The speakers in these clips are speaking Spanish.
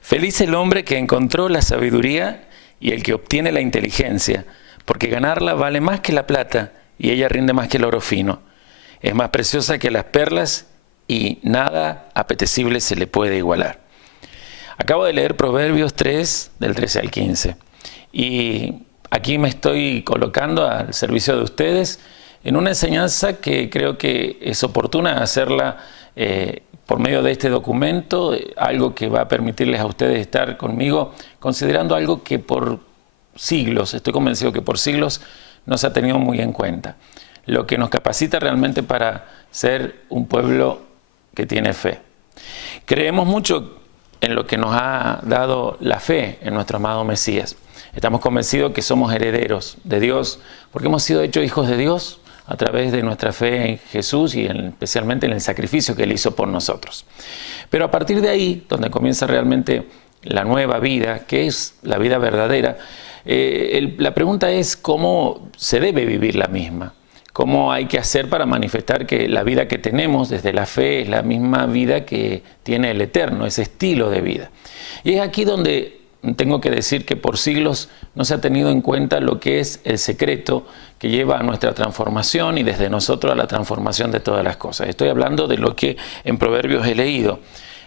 Feliz el hombre que encontró la sabiduría y el que obtiene la inteligencia, porque ganarla vale más que la plata y ella rinde más que el oro fino. Es más preciosa que las perlas y nada apetecible se le puede igualar. Acabo de leer Proverbios 3, del 13 al 15, y aquí me estoy colocando al servicio de ustedes en una enseñanza que creo que es oportuna hacerla por medio de este documento, algo que va a permitirles a ustedes estar conmigo considerando algo que por siglos, estoy convencido que por siglos no se ha tenido muy en cuenta. Lo que nos capacita realmente para ser un pueblo que tiene fe. Creemos mucho en lo que nos ha dado la fe en nuestro amado Mesías. Estamos convencidos que somos herederos de Dios porque hemos sido hechos hijos de Dios a través de nuestra fe en Jesús y especialmente en el sacrificio que Él hizo por nosotros. Pero a partir de ahí, donde comienza realmente la nueva vida, que es la vida verdadera, la pregunta es cómo se debe vivir la misma. ¿Cómo hay que hacer para manifestar que la vida que tenemos desde la fe es la misma vida que tiene el Eterno, ese estilo de vida? Y es aquí donde tengo que decir que por siglos no se ha tenido en cuenta lo que es el secreto que lleva a nuestra transformación y desde nosotros a la transformación de todas las cosas. Estoy hablando de lo que en Proverbios he leído,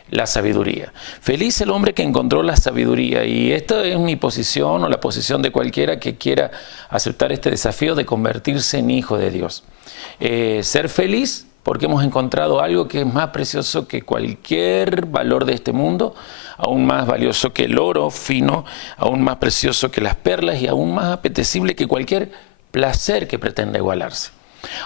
la sabiduría. Feliz el hombre que encontró la sabiduría, y esta es mi posición o la posición de cualquiera que quiera aceptar este desafío de convertirse en hijo de Dios. Ser feliz porque hemos encontrado algo que es más precioso que cualquier valor de este mundo, aún más valioso que el oro fino, aún más precioso que las perlas y aún más apetecible que cualquier placer que pretenda igualarse.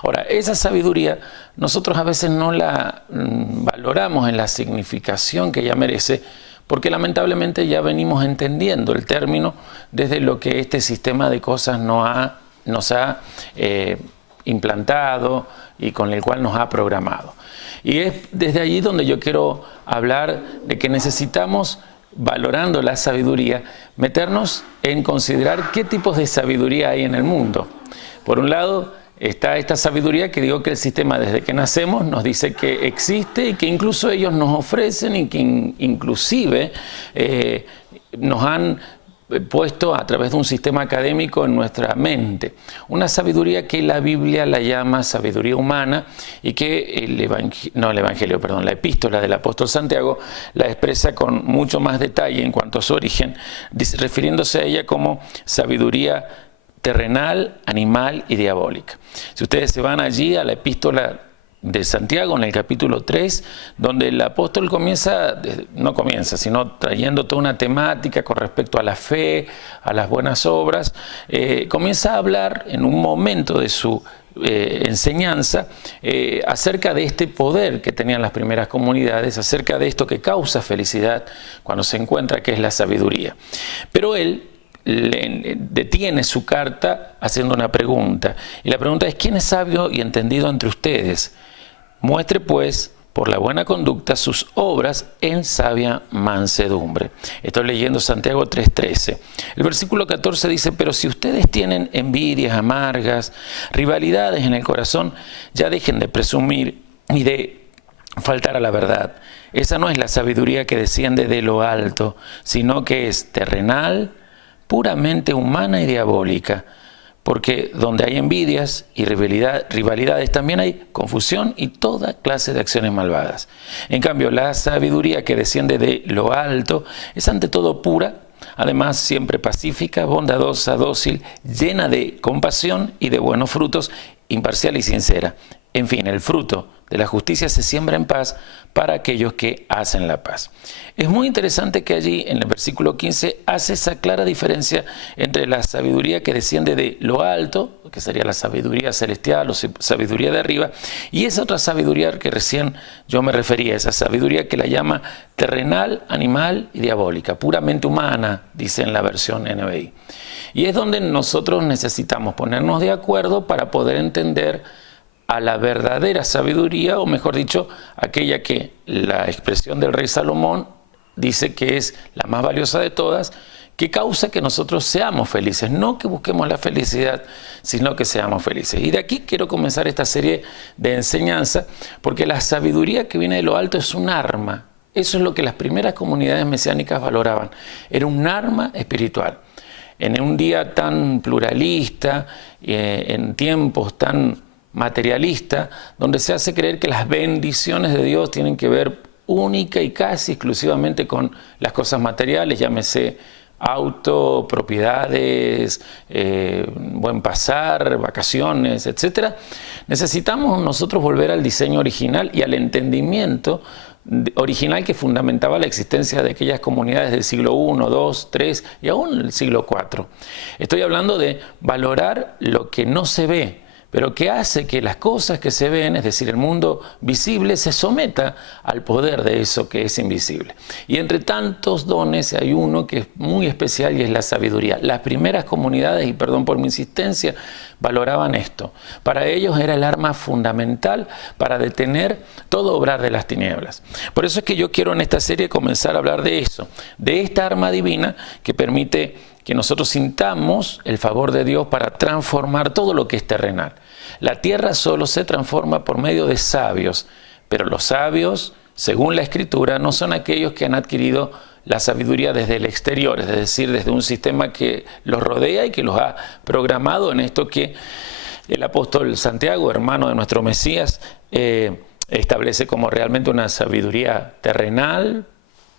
Ahora, esa sabiduría nosotros a veces no la valoramos en la significación que ella merece, porque lamentablemente ya venimos entendiendo el término desde lo que este sistema de cosas nos ha implantado y con el cual nos ha programado. Y es desde allí donde yo quiero hablar de que necesitamos, valorando la sabiduría, meternos en considerar qué tipos de sabiduría hay en el mundo. Por un lado, está esta sabiduría que digo que el sistema desde que nacemos nos dice que existe y que incluso ellos nos ofrecen y que inclusive nos han puesto a través de un sistema académico en nuestra mente. Una sabiduría que la Biblia la llama sabiduría humana y que la epístola del apóstol Santiago la expresa con mucho más detalle en cuanto a su origen, refiriéndose a ella como sabiduría terrenal, animal y diabólica. Si ustedes se van allí a la epístola de Santiago en el capítulo 3, donde el apóstol sino trayendo toda una temática con respecto a la fe, a las buenas obras, comienza a hablar en un momento de su enseñanza acerca de este poder que tenían las primeras comunidades, acerca de esto que causa felicidad cuando se encuentra, que es la sabiduría. Pero él detiene su carta haciendo una pregunta, y la pregunta es: ¿quién es sabio y entendido entre ustedes? Muestre pues por la buena conducta sus obras en sabia mansedumbre. Estoy leyendo Santiago 3:13. El versículo 14 dice: pero si ustedes tienen envidias amargas, rivalidades en el corazón, ya dejen de presumir y de faltar a la verdad. Esa no es la sabiduría que desciende de lo alto, sino que es terrenal, puramente humana y diabólica. Porque donde hay envidias y rivalidades también hay confusión y toda clase de acciones malvadas. En cambio, la sabiduría que desciende de lo alto es ante todo pura, además siempre pacífica, bondadosa, dócil, llena de compasión y de buenos frutos, imparcial y sincera. En fin, el fruto de la justicia se siembra en paz para aquellos que hacen la paz. Es muy interesante que allí en el versículo 15 hace esa clara diferencia entre la sabiduría que desciende de lo alto, que sería la sabiduría celestial o sabiduría de arriba, y esa otra sabiduría que recién yo me refería, esa sabiduría que la llama terrenal, animal y diabólica, puramente humana, dice en la versión NBI. Y es donde nosotros necesitamos ponernos de acuerdo para poder entender a la verdadera sabiduría, o mejor dicho, aquella que la expresión del rey Salomón dice que es la más valiosa de todas, que causa que nosotros seamos felices. No que busquemos la felicidad, sino que seamos felices. Y de aquí quiero comenzar esta serie de enseñanza, porque la sabiduría que viene de lo alto es un arma. Eso es lo que las primeras comunidades mesiánicas valoraban. Era un arma espiritual. En un día tan pluralista, en tiempos tan materialistas, donde se hace creer que las bendiciones de Dios tienen que ver única y casi exclusivamente con las cosas materiales, llámese auto, propiedades, buen pasar, vacaciones, etc. Necesitamos nosotros volver al diseño original y al entendimiento original que fundamentaba la existencia de aquellas comunidades del siglo I, II, III y aún el siglo IV. Estoy hablando de valorar lo que no se ve, pero que hace que las cosas que se ven, es decir, el mundo visible, se someta al poder de eso que es invisible. Y entre tantos dones hay uno que es muy especial y es la sabiduría. Las primeras comunidades, y perdón por mi insistencia, valoraban esto. Para ellos era el arma fundamental para detener todo obrar de las tinieblas. Por eso es que yo quiero en esta serie comenzar a hablar de eso, de esta arma divina que permite que nosotros sintamos el favor de Dios para transformar todo lo que es terrenal. La tierra solo se transforma por medio de sabios, pero los sabios, según la Escritura, no son aquellos que han adquirido la sabiduría desde el exterior, es decir, desde un sistema que los rodea y que los ha programado en esto que el apóstol Santiago, hermano de nuestro Mesías, establece como realmente una sabiduría terrenal,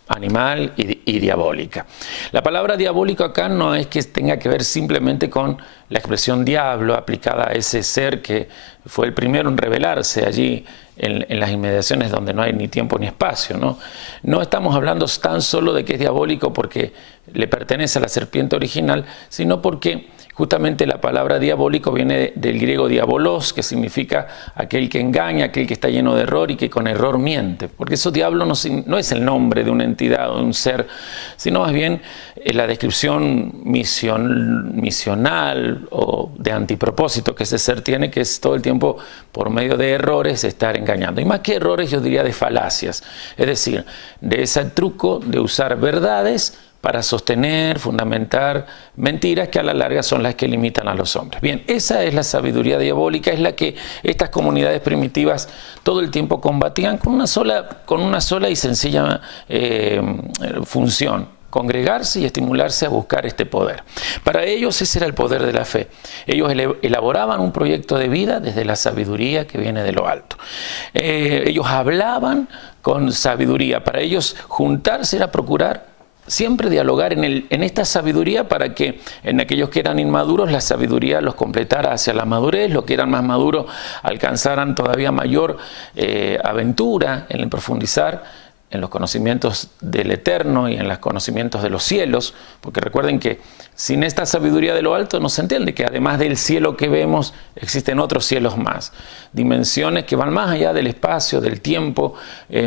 animal y diabólica. La palabra diabólico acá no es que tenga que ver simplemente con la expresión diablo aplicada a ese ser que fue el primero en revelarse allí en las inmediaciones donde no hay ni tiempo ni espacio, ¿no? No estamos hablando tan solo de que es diabólico porque le pertenece a la serpiente original, sino porque justamente la palabra diabólico viene del griego diabolos, que significa aquel que engaña, aquel que está lleno de error y que con error miente. Porque eso diablo no es el nombre de una entidad o de un ser, sino más bien la descripción misional o de antipropósito que ese ser tiene, que es todo el tiempo por medio de errores estar engañando. Y más que errores, yo diría de falacias. Es decir, de ese truco de usar verdades para sostener, fundamentar mentiras que a la larga son las que limitan a los hombres. Bien, esa es la sabiduría diabólica, es la que estas comunidades primitivas todo el tiempo combatían con una sola y sencilla función: congregarse y estimularse a buscar este poder. Para ellos ese era el poder de la fe. Ellos elaboraban un proyecto de vida desde la sabiduría que viene de lo alto. Ellos hablaban con sabiduría. Para ellos juntarse era procurar siempre dialogar en esta sabiduría para que en aquellos que eran inmaduros la sabiduría los completara hacia la madurez, los que eran más maduros alcanzaran todavía mayor aventura en el profundizar en los conocimientos del Eterno y en los conocimientos de los cielos, porque recuerden que sin esta sabiduría de lo alto no se entiende que además del cielo que vemos existen otros cielos más, dimensiones que van más allá del espacio, del tiempo,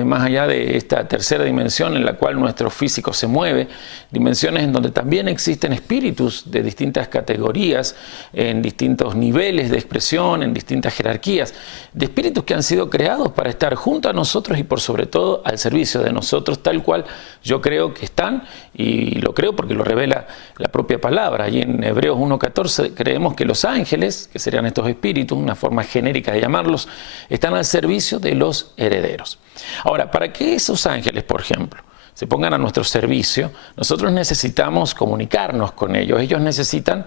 más allá de esta tercera dimensión en la cual nuestro físico se mueve, dimensiones en donde también existen espíritus de distintas categorías, en distintos niveles de expresión, en distintas jerarquías, de espíritus que han sido creados para estar junto a nosotros y por sobre todo al servicio de nosotros, tal cual yo creo que están, y lo creo porque lo revela la propia palabra. Allí en Hebreos 1:14 creemos que los ángeles, que serían estos espíritus, una forma genérica de llamarlos, están al servicio de los herederos. Ahora, para que esos ángeles, por ejemplo, se pongan a nuestro servicio, nosotros necesitamos comunicarnos con ellos. Ellos necesitan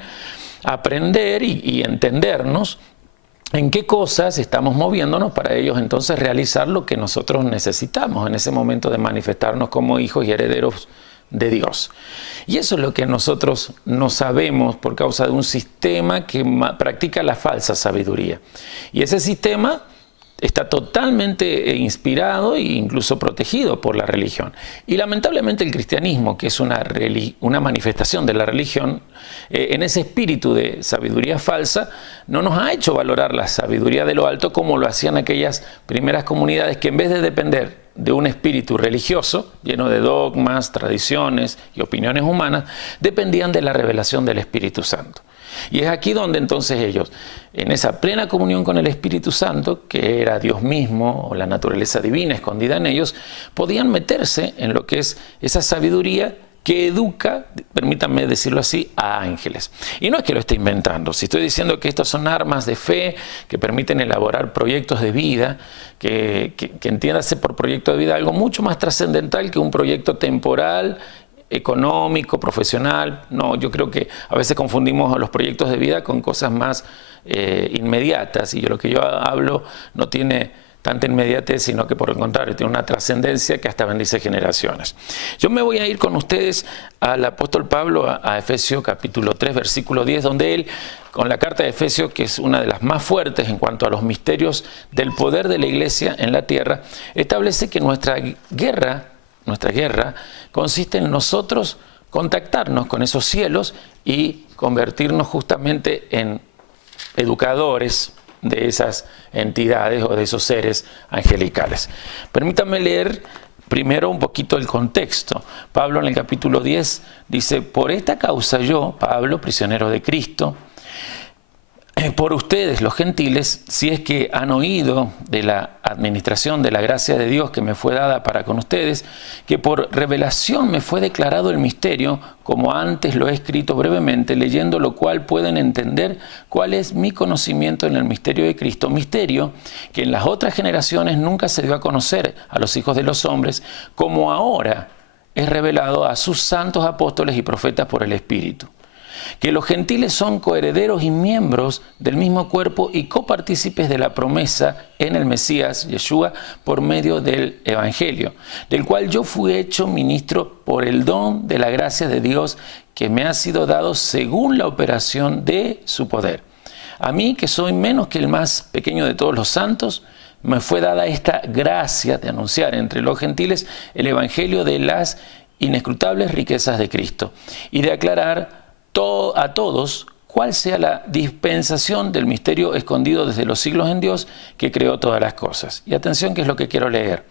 aprender y entendernos en qué cosas estamos moviéndonos para ellos entonces realizar lo que nosotros necesitamos en ese momento de manifestarnos como hijos y herederos de Dios. Y eso es lo que nosotros no sabemos por causa de un sistema que practica la falsa sabiduría. Y ese sistema está totalmente inspirado e incluso protegido por la religión. Y lamentablemente el cristianismo, que es una manifestación de la religión, en ese espíritu de sabiduría falsa, no nos ha hecho valorar la sabiduría de lo alto como lo hacían aquellas primeras comunidades que en vez de depender de un espíritu religioso, lleno de dogmas, tradiciones y opiniones humanas, dependían de la revelación del Espíritu Santo. Y es aquí donde entonces ellos, en esa plena comunión con el Espíritu Santo, que era Dios mismo o la naturaleza divina escondida en ellos, podían meterse en lo que es esa sabiduría que educa, permítanme decirlo así, a ángeles. Y no es que lo esté inventando. Si estoy diciendo que estos son armas de fe que permiten elaborar proyectos de vida, que entiéndase por proyecto de vida algo mucho más trascendental que un proyecto temporal, económico, profesional. No, yo creo que a veces confundimos los proyectos de vida con cosas más inmediatas, y lo que yo hablo no tiene tanta inmediatez, sino que por el contrario tiene una trascendencia que hasta bendice generaciones. Yo me voy a ir con ustedes al apóstol Pablo a Efesios capítulo 3 versículo 10, donde él, con la carta de Efesios, que es una de las más fuertes en cuanto a los misterios del poder de la iglesia en la tierra, establece que nuestra guerra consiste en nosotros contactarnos con esos cielos y convertirnos justamente en educadores de esas entidades o de esos seres angelicales. Permítanme leer primero un poquito el contexto. Pablo en el capítulo 10 dice: por esta causa yo, Pablo, prisionero de Cristo, por ustedes los gentiles, si es que han oído de la administración de la gracia de Dios que me fue dada para con ustedes, que por revelación me fue declarado el misterio, como antes lo he escrito brevemente, leyendo lo cual pueden entender cuál es mi conocimiento en el misterio de Cristo, misterio que en las otras generaciones nunca se dio a conocer a los hijos de los hombres, como ahora es revelado a sus santos apóstoles y profetas por el Espíritu. Que los gentiles son coherederos y miembros del mismo cuerpo y copartícipes de la promesa en el Mesías, Yeshua, por medio del Evangelio, del cual yo fui hecho ministro por el don de la gracia de Dios que me ha sido dado según la operación de su poder. A mí, que soy menos que el más pequeño de todos los santos, me fue dada esta gracia de anunciar entre los gentiles el Evangelio de las inescrutables riquezas de Cristo y de aclarar a todos cuál sea la dispensación del misterio escondido desde los siglos en Dios, que creó todas las cosas. Y atención, que es lo que quiero leer.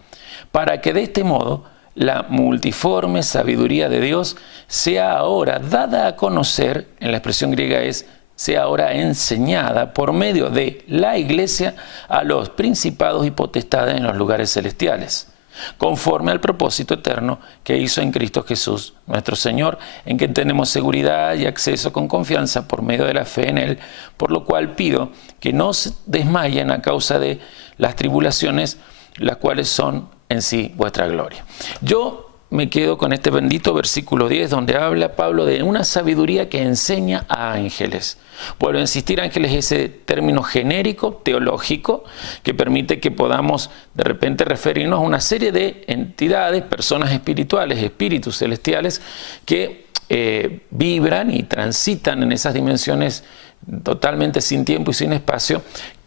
Para que de este modo la multiforme sabiduría de Dios sea ahora dada a conocer, en la expresión griega es, sea ahora enseñada por medio de la iglesia a los principados y potestades en los lugares celestiales, conforme al propósito eterno que hizo en Cristo Jesús, nuestro Señor, en quien tenemos seguridad y acceso con confianza por medio de la fe en Él, por lo cual pido que no se desmayen a causa de las tribulaciones, las cuales son en sí vuestra gloria. Yo me quedo con este bendito versículo 10, donde habla Pablo de una sabiduría que enseña a ángeles. Vuelvo a insistir, ángeles es ese término genérico, teológico, que permite que podamos de repente referirnos a una serie de entidades, personas espirituales, espíritus celestiales, que vibran y transitan en esas dimensiones totalmente sin tiempo y sin espacio,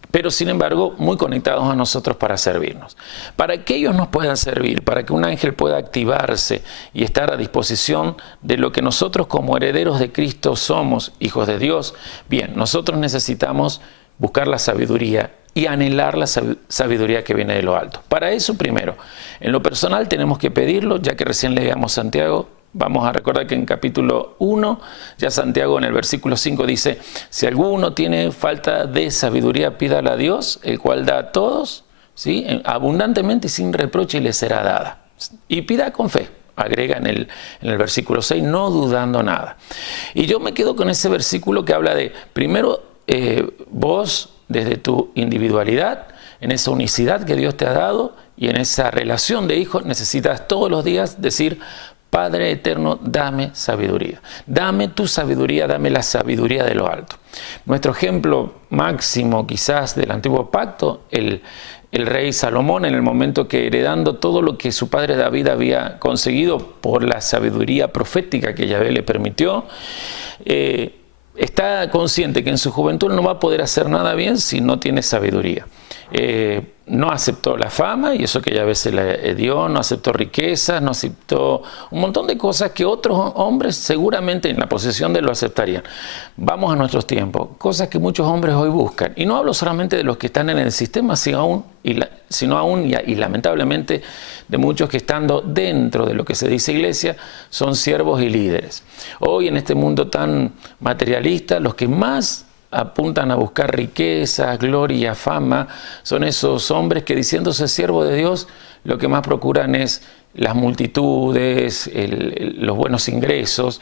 pero sin embargo muy conectados a nosotros para servirnos. Para que ellos nos puedan servir, para que un ángel pueda activarse y estar a disposición de lo que nosotros como herederos de Cristo somos, hijos de Dios, bien, nosotros necesitamos buscar la sabiduría y anhelar la sabiduría que viene de lo alto. Para eso, primero, en lo personal tenemos que pedirlo, ya que recién leíamos Santiago. Vamos a recordar que en capítulo 1, ya Santiago en el versículo 5 dice: si alguno tiene falta de sabiduría, pídala a Dios, el cual da a todos, ¿sí?, abundantemente y sin reproche, y le será dada. Y pida con fe, agrega en el versículo 6, no dudando nada. Y yo me quedo con ese versículo que habla de, primero, vos desde tu individualidad, en esa unicidad que Dios te ha dado y en esa relación de hijos, necesitas todos los días decir: Padre eterno, dame sabiduría. Dame tu sabiduría, dame la sabiduría de lo alto. Nuestro ejemplo máximo quizás del antiguo pacto, el rey Salomón, en el momento que, heredando todo lo que su padre David había conseguido por la sabiduría profética que Yahvé le permitió, está consciente que en su juventud no va a poder hacer nada bien si no tiene sabiduría. No aceptó la fama, y eso que Yahvé se le dio, no aceptó riquezas, no aceptó un montón de cosas que otros hombres seguramente en la posesión de él lo aceptarían. Vamos a nuestros tiempos, cosas que muchos hombres hoy buscan. Y no hablo solamente de los que están en el sistema, sino aún y lamentablemente de muchos que, estando dentro de lo que se dice iglesia, son siervos y líderes. Hoy en este mundo tan materialista, los que más apuntan a buscar riqueza, gloria, fama, son esos hombres que, diciéndose siervos de Dios, lo que más procuran es las multitudes, los buenos ingresos.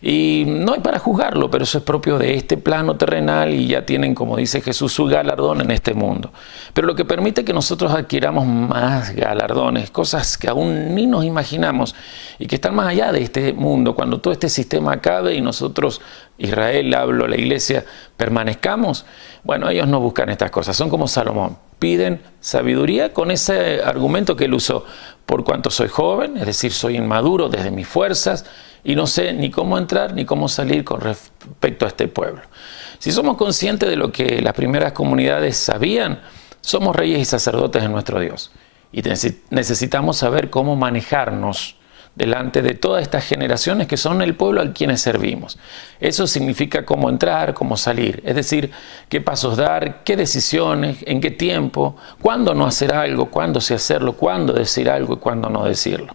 Y no hay para juzgarlo, pero eso es propio de este plano terrenal y ya tienen, como dice Jesús, su galardón en este mundo. Pero lo que permite que nosotros adquiramos más galardones, cosas que aún ni nos imaginamos y que están más allá de este mundo, cuando todo este sistema acabe y nosotros, Israel, hablo, la iglesia, permanezcamos, bueno, ellos no buscan estas cosas, son como Salomón, piden sabiduría con ese argumento que él usó, por cuanto soy joven, es decir, soy inmaduro desde mis fuerzas, y no sé ni cómo entrar ni cómo salir con respecto a este pueblo. Si somos conscientes de lo que las primeras comunidades sabían, somos reyes y sacerdotes de nuestro Dios. Y necesitamos saber cómo manejarnos delante de todas estas generaciones que son el pueblo al quienes servimos. Eso significa cómo entrar, cómo salir. Es decir, qué pasos dar, qué decisiones, en qué tiempo, cuándo no hacer algo, cuándo sí hacerlo, cuándo decir algo y cuándo no decirlo.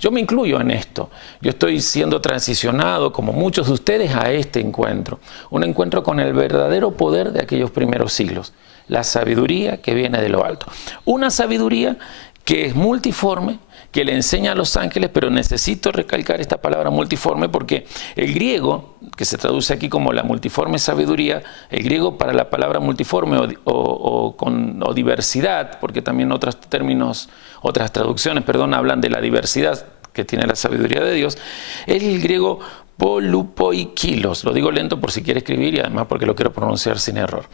Yo me incluyo en esto. Yo estoy siendo transicionado, como muchos de ustedes, a este encuentro. Un encuentro con el verdadero poder de aquellos primeros siglos. La sabiduría que viene de lo alto. Una sabiduría que es multiforme, que le enseña a los ángeles, pero necesito recalcar esta palabra multiforme porque el griego, que se traduce aquí como la multiforme sabiduría, el griego para la palabra multiforme o diversidad, porque también otras traducciones, hablan de la diversidad que tiene la sabiduría de Dios, es el griego polupoikilos. Lo digo lento por si quiere escribir y además porque lo quiero pronunciar sin error.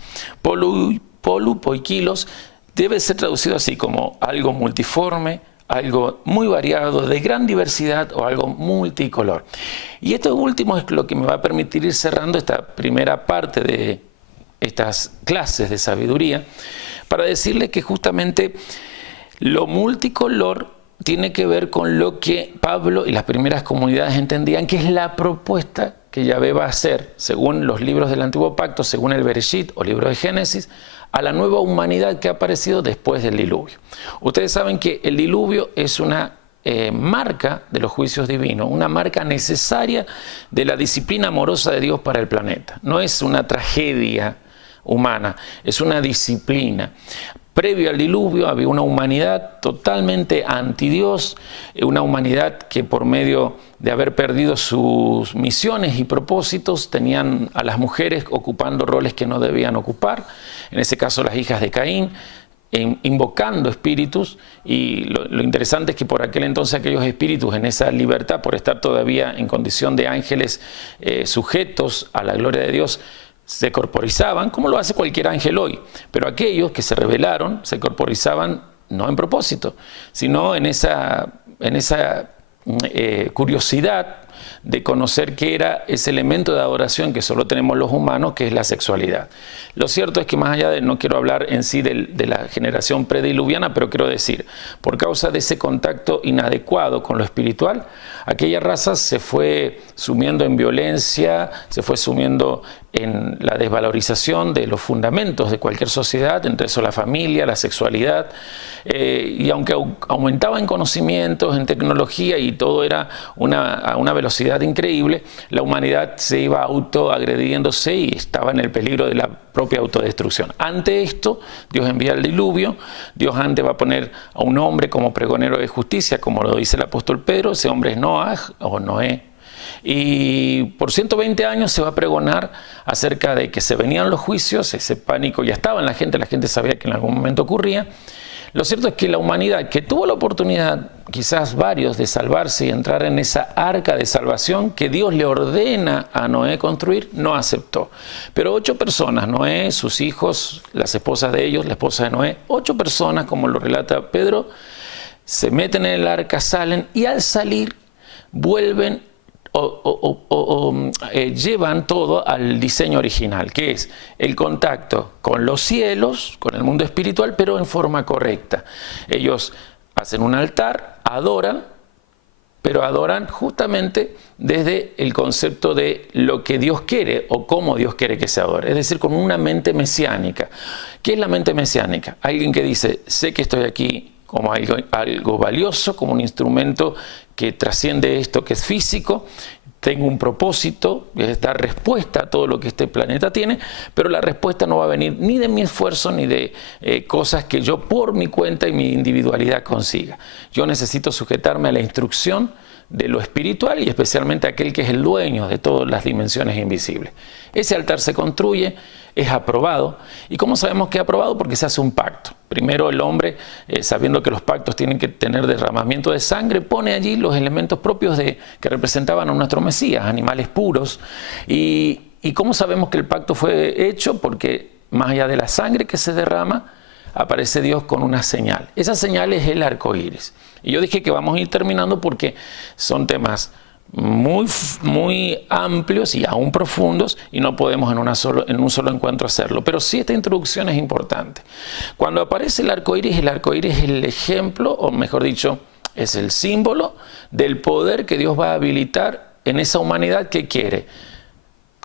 Polupoikilos debe ser traducido así como algo multiforme, algo muy variado, de gran diversidad o algo multicolor. Y esto último es lo que me va a permitir ir cerrando esta primera parte de estas clases de sabiduría para decirles que justamente lo multicolor tiene que ver con lo que Pablo y las primeras comunidades entendían que es la propuesta que Yahvé va a hacer, según los libros del Antiguo Pacto, según el Bereshit o libro de Génesis, a la nueva humanidad que ha aparecido después del diluvio. Ustedes saben que el diluvio es una marca de los juicios divinos, una marca necesaria de la disciplina amorosa de Dios para el planeta. No es una tragedia humana, es una disciplina. Previo al diluvio había una humanidad totalmente anti-Dios, una humanidad que por medio de haber perdido sus misiones y propósitos tenían a las mujeres ocupando roles que no debían ocupar, en ese caso las hijas de Caín, invocando espíritus, y lo interesante es que por aquel entonces aquellos espíritus en esa libertad, por estar todavía en condición de ángeles sujetos a la gloria de Dios, se corporizaban, como lo hace cualquier ángel hoy, pero aquellos que se rebelaron se corporizaban no en propósito, sino en esa curiosidad de conocer qué era ese elemento de adoración que solo tenemos los humanos, que es la sexualidad. Lo cierto es que más allá de, no quiero hablar en sí de la generación prediluviana, pero quiero decir, por causa de ese contacto inadecuado con lo espiritual, aquella raza se fue sumiendo en violencia, se fue sumiendo en la desvalorización de los fundamentos de cualquier sociedad, entre eso la familia, la sexualidad, y aunque aumentaba en conocimientos, en tecnología y todo era a una velocidad increíble, la humanidad se iba autoagrediéndose y estaba en el peligro de la propia autodestrucción. Ante esto, Dios envía el diluvio, Dios antes va a poner a un hombre como pregonero de justicia, como lo dice el apóstol Pedro, ese hombre es Noah o Noé. Y por 120 años se va a pregonar acerca de que se venían los juicios, ese pánico ya estaba en la gente sabía que en algún momento ocurría. Lo cierto es que la humanidad, que tuvo la oportunidad, quizás varios, de salvarse y entrar en esa arca de salvación que Dios le ordena a Noé construir, no aceptó. Pero 8 personas, Noé, sus hijos, las esposas de ellos, la esposa de Noé, 8 personas, como lo relata Pedro, se meten en el arca, salen y al salir vuelven llevan todo al diseño original, que es el contacto con los cielos, con el mundo espiritual, pero en forma correcta. Ellos hacen un altar, adoran, pero adoran justamente desde el concepto de lo que Dios quiere o cómo Dios quiere que se adore, es decir, con una mente mesiánica. ¿Qué es la mente mesiánica? Alguien que dice, sé que estoy aquí como algo valioso, como un instrumento que trasciende esto que es físico. Tengo un propósito, es dar respuesta a todo lo que este planeta tiene, pero la respuesta no va a venir ni de mi esfuerzo ni de cosas que yo por mi cuenta y mi individualidad consiga. Yo necesito sujetarme a la instrucción de lo espiritual y especialmente aquel que es el dueño de todas las dimensiones invisibles. Ese altar se construye, es aprobado. ¿Y cómo sabemos que es aprobado? Porque se hace un pacto. Primero el hombre, sabiendo que los pactos tienen que tener derramamiento de sangre, pone allí los elementos propios que representaban a nuestro Mesías, animales puros. ¿Y cómo sabemos que el pacto fue hecho? Porque más allá de la sangre que se derrama, aparece Dios con una señal. Esa señal es el arco iris. Y yo dije que vamos a ir terminando porque son temas muy amplios y aún profundos y no podemos en un solo encuentro hacerlo. Pero sí, esta introducción es importante. Cuando aparece el arco iris es el ejemplo, o mejor dicho, es el símbolo del poder que Dios va a habilitar en esa humanidad que quiere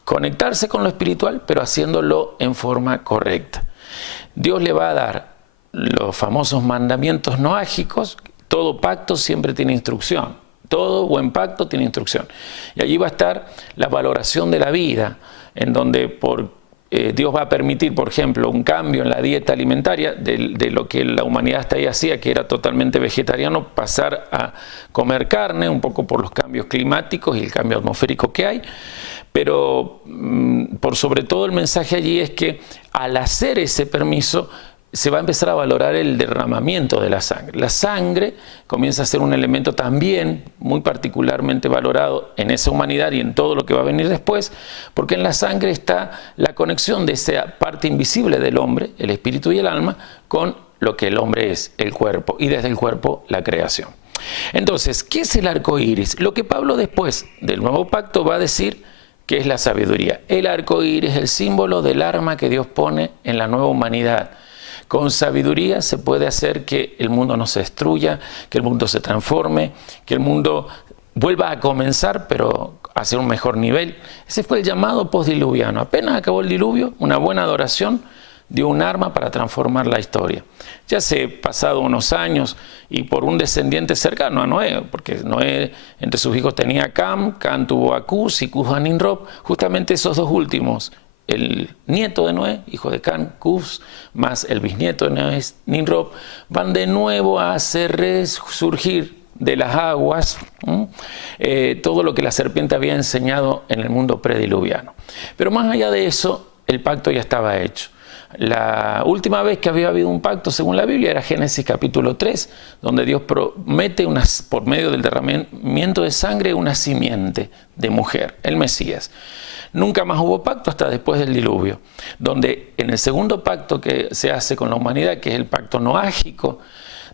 conectarse con lo espiritual, pero haciéndolo en forma correcta. Dios le va a dar los famosos mandamientos noágicos. Todo pacto siempre tiene instrucción. Todo buen pacto tiene instrucción. Y allí va a estar la valoración de la vida, en donde Dios va a permitir, por ejemplo, un cambio en la dieta alimentaria de lo que la humanidad hasta ahí hacía, que era totalmente vegetariano, pasar a comer carne, un poco por los cambios climáticos y el cambio atmosférico que hay. Pero por sobre todo el mensaje allí es que al hacer ese permiso se va a empezar a valorar el derramamiento de la sangre. La sangre comienza a ser un elemento también muy particularmente valorado en esa humanidad y en todo lo que va a venir después, porque en la sangre está la conexión de esa parte invisible del hombre, el espíritu y el alma, con lo que el hombre es, el cuerpo, y desde el cuerpo la creación. Entonces, ¿qué es el arco iris? Lo que Pablo después del nuevo pacto va a decir que es la sabiduría. El arco iris es el símbolo del arma que Dios pone en la nueva humanidad. Con sabiduría se puede hacer que el mundo no se destruya, que el mundo se transforme, que el mundo vuelva a comenzar, pero hacia un mejor nivel. Ese fue el llamado postdiluviano. Apenas acabó el diluvio, una buena adoración dio un arma para transformar la historia. Ya se pasado unos años y por un descendiente cercano a Noé, porque Noé entre sus hijos tenía a Cam, Cam tuvo a Cus y Cus a Nimrod, justamente esos dos últimos, el nieto de Noé, hijo de Cam, Cus, más el bisnieto de Noé, Nimrod, van de nuevo a hacer resurgir de las aguas todo lo que la serpiente había enseñado en el mundo prediluviano. Pero más allá de eso, el pacto ya estaba hecho. La última vez que había habido un pacto, según la Biblia, era Génesis capítulo 3, donde Dios promete por medio del derramamiento de sangre una simiente de mujer, el Mesías. Nunca más hubo pacto hasta después del diluvio, donde en el segundo pacto que se hace con la humanidad, que es el pacto noágico,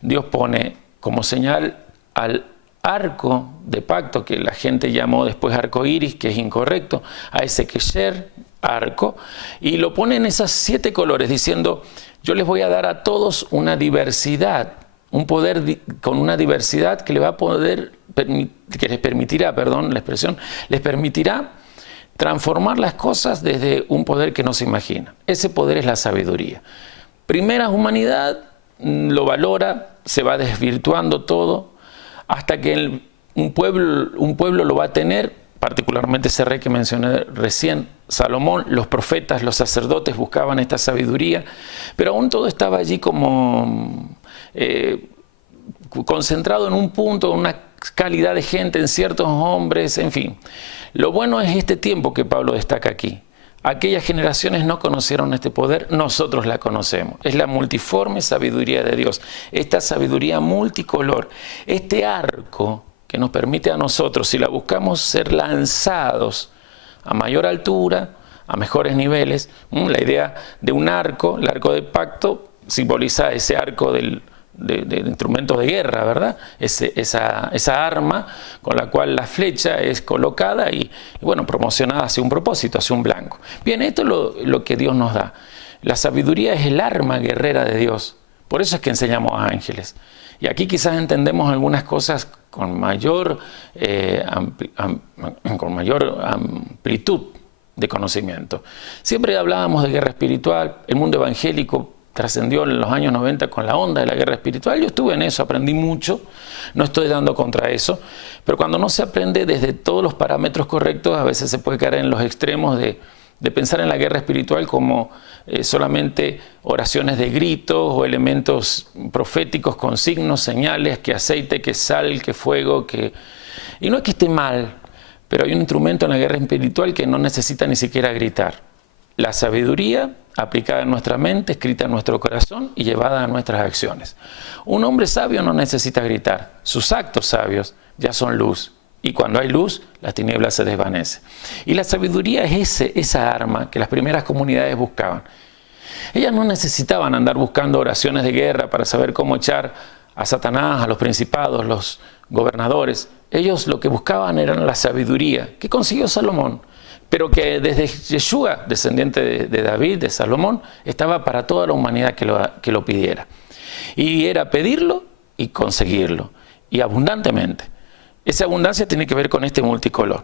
Dios pone como señal al arco de pacto, que la gente llamó después arco iris, que es incorrecto, a ese kesher, arco, y lo pone en esos 7 colores, diciendo, yo les voy a dar a todos una diversidad, un poder con una diversidad que les permitirá, les permitirá transformar las cosas desde un poder que no se imagina. Ese poder es la sabiduría. Primera humanidad lo valora, se va desvirtuando todo, hasta que un pueblo lo va a tener, particularmente ese rey que mencioné recién, Salomón. Los profetas, los sacerdotes buscaban esta sabiduría, pero aún todo estaba allí como concentrado en un punto, en una calidad de gente, en ciertos hombres, en fin. Lo bueno es este tiempo que Pablo destaca aquí. Aquellas generaciones no conocieron este poder, nosotros la conocemos. Es la multiforme sabiduría de Dios, esta sabiduría multicolor, este arco que nos permite a nosotros, si la buscamos, ser lanzados a mayor altura, a mejores niveles. La idea de un arco, el arco de pacto, simboliza ese arco de instrumentos de guerra, ¿verdad? Esa arma con la cual la flecha es colocada y bueno, promocionada hacia un propósito, hacia un blanco. Bien, esto es lo que Dios nos da. La sabiduría es el arma guerrera de Dios. Por eso es que enseñamos a ángeles. Y aquí quizás entendemos algunas cosas con mayor amplitud de conocimiento. Siempre hablábamos de guerra espiritual, el mundo evangélico trascendió en los años 90 con la onda de la guerra espiritual. Yo estuve en eso, aprendí mucho, no estoy dando contra eso, pero cuando no se aprende desde todos los parámetros correctos, a veces se puede caer en los extremos de pensar en la guerra espiritual como solamente oraciones de gritos o elementos proféticos con signos, señales, que aceite, que sal, que fuego, que... Y no es que esté mal, pero hay un instrumento en la guerra espiritual que no necesita ni siquiera gritar. La sabiduría aplicada en nuestra mente, escrita en nuestro corazón y llevada a nuestras acciones. Un hombre sabio no necesita gritar. Sus actos sabios ya son luz. Y cuando hay luz, las tinieblas se desvanecen. Y la sabiduría es esa arma que las primeras comunidades buscaban. Ellas no necesitaban andar buscando oraciones de guerra para saber cómo echar a Satanás, a los principados, los gobernadores. Ellos lo que buscaban era la sabiduría que consiguió Salomón, pero que desde Yeshua, descendiente de David, de Salomón, estaba para toda la humanidad que lo pidiera. Y era pedirlo y conseguirlo, y abundantemente. Esa abundancia tiene que ver con este multicolor.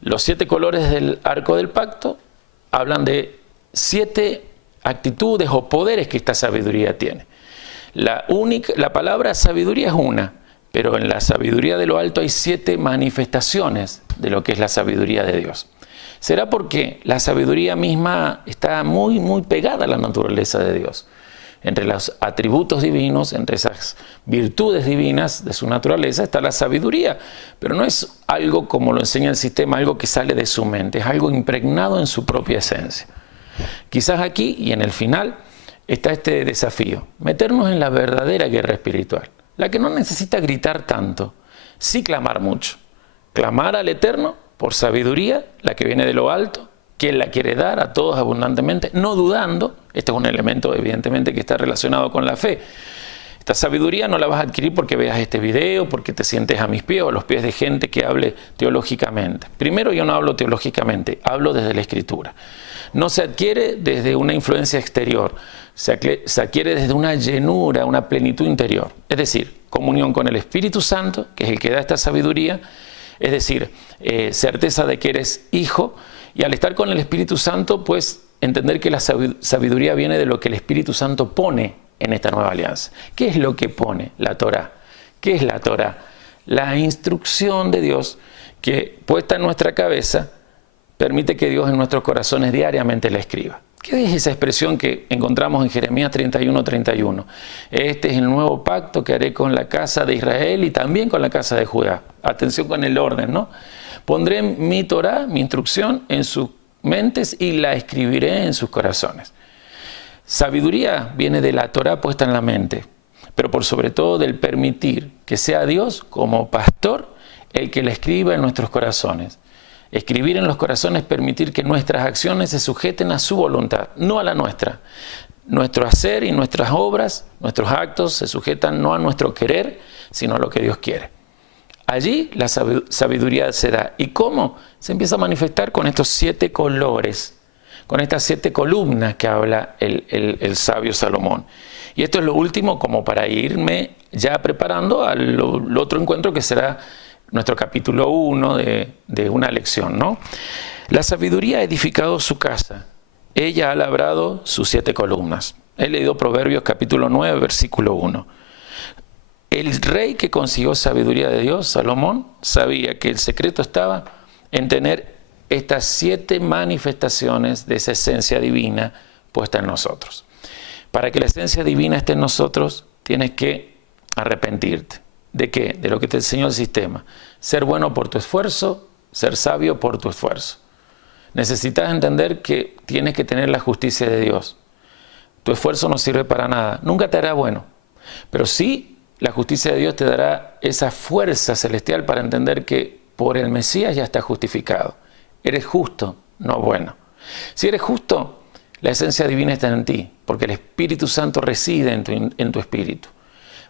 Los 7 colores del arco del pacto hablan de 7 actitudes o poderes que esta sabiduría tiene. La palabra sabiduría es una, pero en la sabiduría de lo alto hay 7 manifestaciones de lo que es la sabiduría de Dios. Será porque la sabiduría misma está muy, muy pegada a la naturaleza de Dios. Entre los atributos divinos, entre esas virtudes divinas de su naturaleza está la sabiduría, pero no es algo como lo enseña el sistema, algo que sale de su mente, es algo impregnado en su propia esencia. Quizás aquí y en el final está este desafío, meternos en la verdadera guerra espiritual, la que no necesita gritar tanto, sí clamar mucho, clamar al Eterno por sabiduría, la que viene de lo alto, que Él la quiere dar a todos abundantemente, no dudando. Este es un elemento evidentemente que está relacionado con la fe. Esta sabiduría no la vas a adquirir porque veas este video, porque te sientes a mis pies o a los pies de gente que hable teológicamente. Primero, yo no hablo teológicamente, hablo desde la Escritura. No se adquiere desde una influencia exterior, se adquiere desde una llenura, una plenitud interior. Es decir, comunión con el Espíritu Santo, que es el que da esta sabiduría, es decir, certeza de que eres hijo, y al estar con el Espíritu Santo, pues entender que la sabiduría viene de lo que el Espíritu Santo pone en esta nueva alianza. ¿Qué es lo que pone la Torá? ¿Qué es la Torá? La instrucción de Dios que, puesta en nuestra cabeza, permite que Dios en nuestros corazones diariamente la escriba. ¿Qué es esa expresión que encontramos en Jeremías 31:31? Este es el nuevo pacto que haré con la casa de Israel y también con la casa de Judá. Atención con el orden, ¿no? Pondré mi Torá, mi instrucción, en sus mentes y la escribiré en sus corazones. Sabiduría viene de la Torá puesta en la mente, pero por sobre todo del permitir que sea Dios como pastor el que la escriba en nuestros corazones. Escribir en los corazones es permitir que nuestras acciones se sujeten a su voluntad, no a la nuestra. Nuestro hacer y nuestras obras, nuestros actos se sujetan no a nuestro querer, sino a lo que Dios quiere. Allí la sabiduría se da. ¿Y cómo? Se empieza a manifestar con estos 7 colores, con estas 7 columnas que habla el sabio Salomón. Y esto es lo último como para irme ya preparando al otro encuentro que será nuestro capítulo 1 de una lección, ¿no? La sabiduría ha edificado su casa. Ella ha labrado sus 7 columnas. He leído Proverbios capítulo 9, versículo 1. El rey que consiguió sabiduría de Dios, Salomón, sabía que el secreto estaba en tener estas 7 manifestaciones de esa esencia divina puesta en nosotros. Para que la esencia divina esté en nosotros, tienes que arrepentirte. ¿De qué? De lo que te enseñó el sistema. Ser bueno por tu esfuerzo, ser sabio por tu esfuerzo. Necesitas entender que tienes que tener la justicia de Dios. Tu esfuerzo no sirve para nada, nunca te hará bueno, pero sí la justicia de Dios te dará esa fuerza celestial para entender que por el Mesías ya estás justificado. Eres justo, no bueno. Si eres justo, la esencia divina está en ti, porque el Espíritu Santo reside en tu espíritu.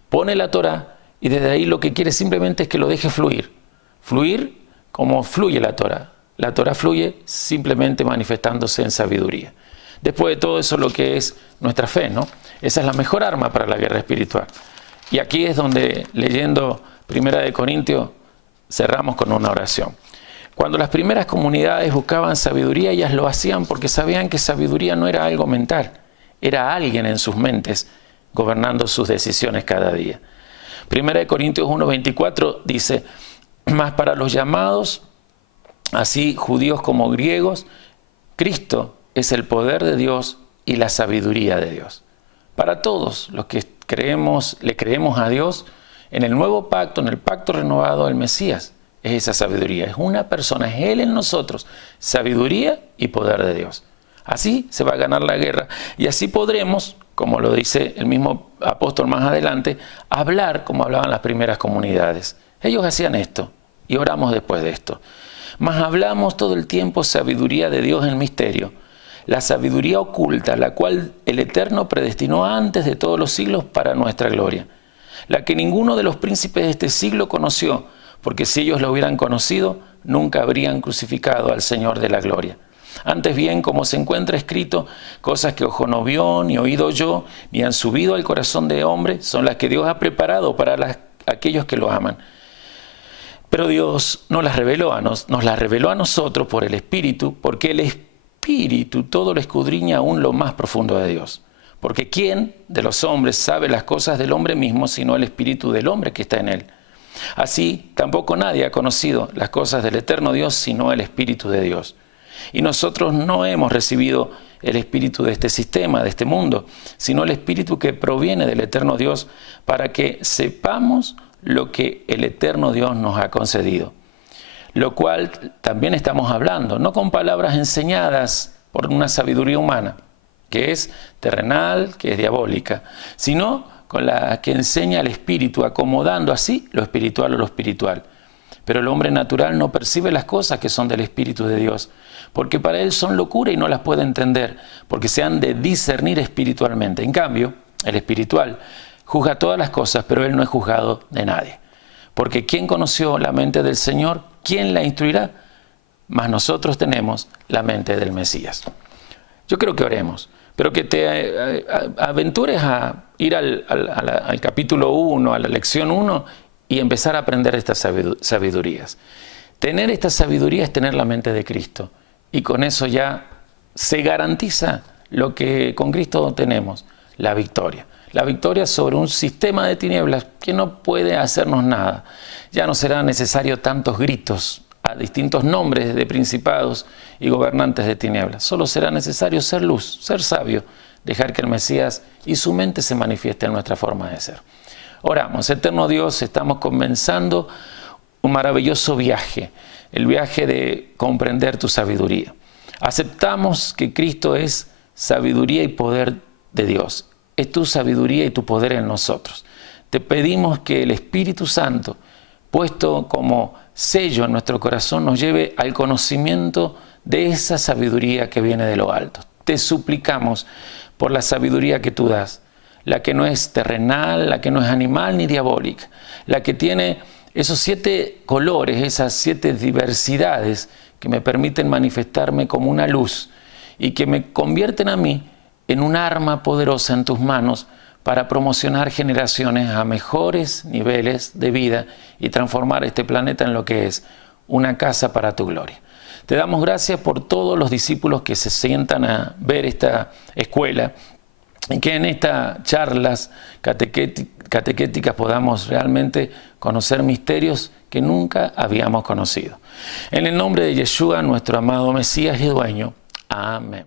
Pone la Torá y desde ahí lo que quiere simplemente es que lo deje fluir. Fluir como fluye la Torá. La Torá fluye simplemente manifestándose en sabiduría. Después de todo eso, lo que es nuestra fe, ¿no? Esa es la mejor arma para la guerra espiritual. Y aquí es donde, leyendo 1 Corintios, cerramos con una oración. Cuando las primeras comunidades buscaban sabiduría, ellas lo hacían porque sabían que sabiduría no era algo mental, Era alguien en sus mentes gobernando sus decisiones cada día. 1 Corintios 1:24 dice, mas para los llamados, así judíos como griegos, Cristo es el poder de Dios y la sabiduría de Dios. Para todos los que le creemos a Dios, en el nuevo pacto, en el pacto renovado, el Mesías es esa sabiduría. Es una persona, es Él en nosotros, sabiduría y poder de Dios. Así se va a ganar la guerra y así podremos, como lo dice el mismo apóstol más adelante, hablar como hablaban las primeras comunidades. Ellos hacían esto y oramos después de esto. Mas hablamos todo el tiempo sabiduría de Dios en misterio, la sabiduría oculta, la cual el Eterno predestinó antes de todos los siglos para nuestra gloria, la que ninguno de los príncipes de este siglo conoció, porque si ellos lo hubieran conocido, nunca habrían crucificado al Señor de la gloria. Antes bien, como se encuentra escrito, cosas que ojo no vio, ni oído yo, ni han subido al corazón de hombre, son las que Dios ha preparado para aquellos que lo aman. Pero Dios nos las reveló a nosotros por el Espíritu, porque el Espíritu todo lo escudriña aún lo más profundo de Dios. Porque ¿quién de los hombres sabe las cosas del hombre mismo, sino el Espíritu del hombre que está en él? Así, tampoco nadie ha conocido las cosas del eterno Dios, sino el Espíritu de Dios. Y nosotros no hemos recibido el espíritu de este sistema, de este mundo, sino el Espíritu que proviene del eterno Dios, para que sepamos lo que el eterno Dios nos ha concedido. Lo cual también estamos hablando, no con palabras enseñadas por una sabiduría humana, que es terrenal, que es diabólica, sino con la que enseña el Espíritu, acomodando así lo espiritual a lo espiritual. Pero el hombre natural no percibe las cosas que son del Espíritu de Dios, porque para él son locura y no las puede entender, porque se han de discernir espiritualmente. En cambio, el espiritual juzga todas las cosas, pero él no es juzgado de nadie. Porque ¿quién conoció la mente del Señor? ¿Quién la instruirá? Mas nosotros tenemos la mente del Mesías. Yo creo que oremos, pero que te aventures a ir al capítulo 1, a la lección 1, y empezar a aprender estas sabidurías. Tener esta sabiduría es tener la mente de Cristo. Y con eso ya se garantiza lo que con Cristo tenemos, la victoria. La victoria sobre un sistema de tinieblas que no puede hacernos nada. Ya no será necesario tantos gritos a distintos nombres de principados y gobernantes de tinieblas. Solo será necesario ser luz, ser sabio, dejar que el Mesías y su mente se manifieste en nuestra forma de ser. Oramos. Eterno Dios, estamos comenzando un maravilloso viaje, el viaje de comprender tu sabiduría. Aceptamos que Cristo es sabiduría y poder de Dios. Es tu sabiduría y tu poder en nosotros. Te pedimos que el Espíritu Santo, puesto como sello en nuestro corazón, nos lleve al conocimiento de esa sabiduría que viene de lo alto. Te suplicamos por la sabiduría que tú das, la que no es terrenal, la que no es animal ni diabólica, la que tiene esos 7 colores, esas 7 diversidades que me permiten manifestarme como una luz y que me convierten a mí en un arma poderosa en tus manos para promocionar generaciones a mejores niveles de vida y transformar este planeta en lo que es una casa para tu gloria. Te damos gracias por todos los discípulos que se sientan a ver esta escuela y que en estas charlas catequéticas podamos realmente conocer misterios que nunca habíamos conocido. En el nombre de Yeshua, nuestro amado Mesías y dueño. Amén.